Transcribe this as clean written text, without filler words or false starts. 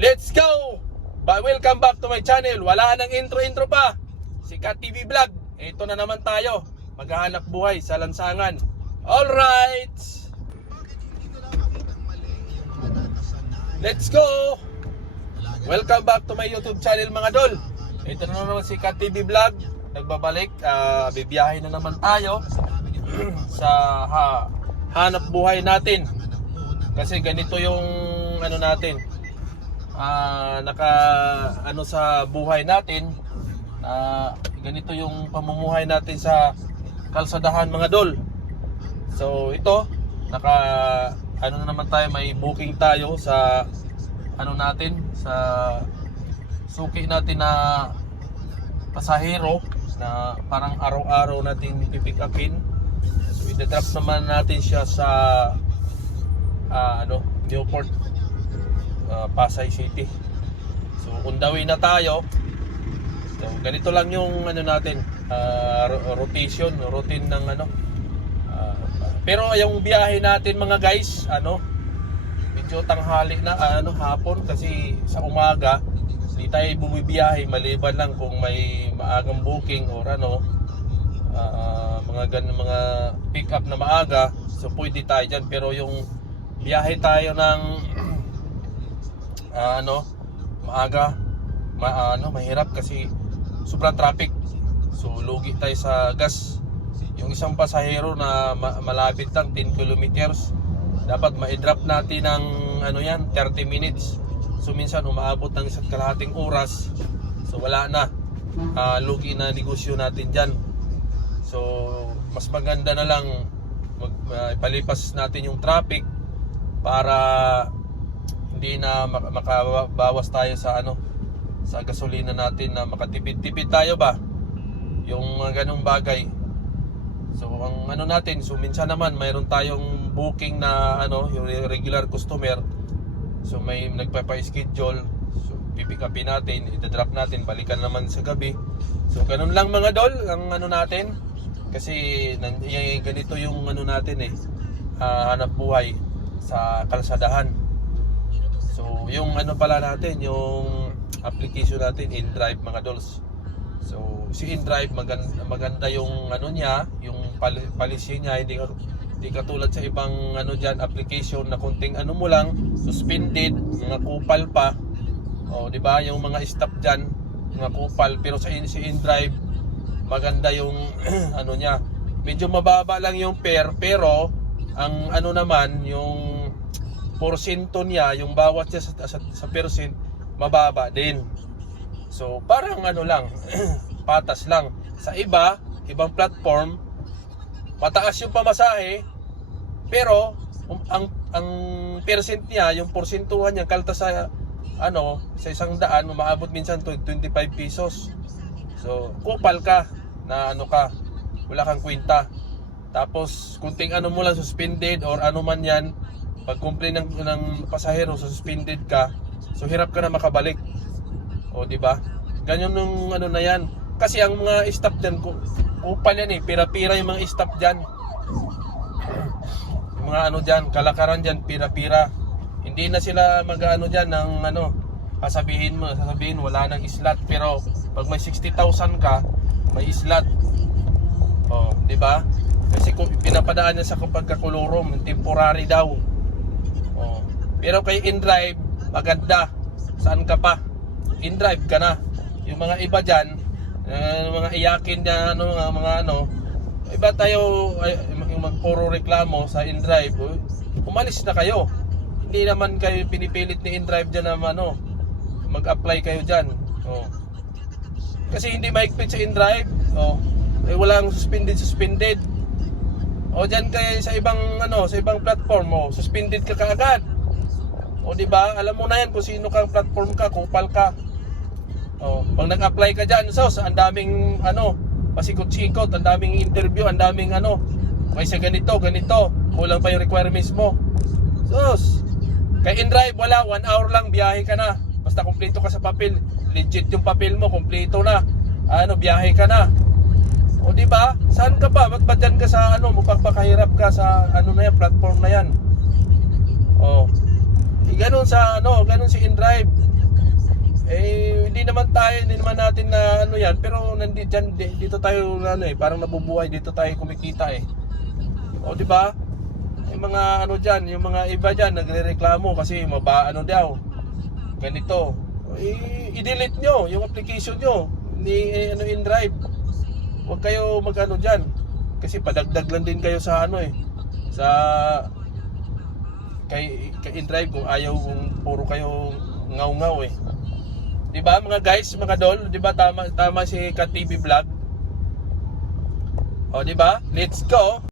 Let's go! Welcome back to my channel. Wala nang intro pa. Sikat TV Vlog. Ito na naman tayo. Maghahanap buhay sa lansangan. Alright! Let's go! Welcome back to my YouTube channel mga dol. Ito na naman si Sikat TV Vlog. Nagbabalik. Bibiyahe na naman tayo sa hanap buhay natin. Kasi ganito yung ano natin. Sa buhay natin, ganito yung pamumuhay natin sa kalsadahan mga dol. So ito, na naman tayo, may booking tayo sa sa suki natin na pasahero na parang araw-araw natin pipick upin. So i-drop naman natin siya sa Newport, Pasay City. So on the way na tayo. So ganito lang yung natin, routine ng pero yung biyahe natin mga guys, medyo tanghali na, hapon, kasi sa umaga hindi tayo bumibiyahe maliban lang kung may maagang booking or mga pick up na maaga, so pwede tayo dyan. Pero yung biyahe tayo ng maaga, mahirap kasi sobrang traffic. So lugi tayo sa gas. Yung isang pasahero na malapit lang 10 kilometers, dapat ma-drop natin ng 30 minutes. So minsan umaabot ng isa't kalahating oras. So wala na, lugi na negosyo natin dyan. So mas maganda na lang ipalipas natin yung traffic para hindi na makabawas tayo sa sa gasolina natin, na makatipid-tipid tayo ba, yung mga ganung bagay. So ang natin, so minsan naman mayroon tayong booking na yung regular customer, so may nagpapa-schedule, so pipick upin natin, i-drop natin, balikan naman sa gabi. So ganun lang mga dol ang natin, kasi ganito yung natin hanap buhay sa kalsadahan. So yung pala natin, yung application natin, InDrive mga dols. So si InDrive, maganda yung niya, yung policy niya. Hindi katulad sa ibang application na kunting mo lang, suspended, mga kupal pa. O di ba, yung mga stop diyan, mga kupal. Pero si InDrive, maganda yung niya. Medyo mababa lang yung fare, pero ang naman, yung porsyento niya, yung bawat niya sa percent, mababa din. So parang lang, patas lang. Sa ibang platform, mataas yung pamasahe, pero ang percent niya, yung porsentuhan niya, kalta sa sa 100, umaabot minsan to 25 pesos. So kupal ka na wala kang kwenta. Tapos kunting mo lang, suspended or man yan, pag complain ng pasahero, suspended ka, so hirap ka na makabalik. O di ba? Ganyan yung na yan. Kasi ang mga stop diyan, kupal yan pira-pira yung mga stop diyan. Yung mga diyan, kalakaran diyan, pira-pira. Hindi na sila mag-diyan ng sasabihin wala nang slot, pero pag may 60,000 ka, may slot. O, di ba? Kasi kung pinapadaan niya sa pagkakulurom, temporary daw. O, pero kay InDrive, maganda. Saan ka pa? InDrive ka na. Yung mga iba diyan, mga iyakin diyan, iba tayo, yung puro reklamo sa InDrive, umalis na kayo. Hindi naman kayo pinipilit ni InDrive diyan na mag-apply kayo diyan. Oh. Kasi hindi mahigpit sa InDrive. Walang suspended. O diyan kayo sa ibang platform, suspended ka kaagad. O di ba? Alam mo na yan kung sino kang platform ka, kupal ka. Pag nag-apply ka diyan, ang daming pasikot-sikot, ang daming interview, ang daming kasi ganito, kulang pa yung requirements mo. Kay InDrive, wala, 1 hour lang, biyahe ka na. Basta kumpleto ka sa papel, legit yung papel mo, kumpleto na. Biyahe ka na. O di ba? Saan ka pa? Ba't ba dyan ka sa magpapakahirap ka sa na yan, platform na yan? Ganun sa ganun si InDrive. Hindi naman natin na ano yan, pero dito tayo parang nabubuhay, dito tayo kumikita eh. O di ba? Yung mga yung mga iba diyan nagrereklamo kasi daw. Ganito. I-delete nyo yung application nyo ni InDrive. Huwag kayo diyan. Kasi padagdag lang din kayo sa sa kay InDrive kung ayaw, kung puro kayo ngaw-ngaw eh. 'Di ba mga guys, mga dol, 'di ba tama si Kat TV Vlog? O 'di ba? Let's go.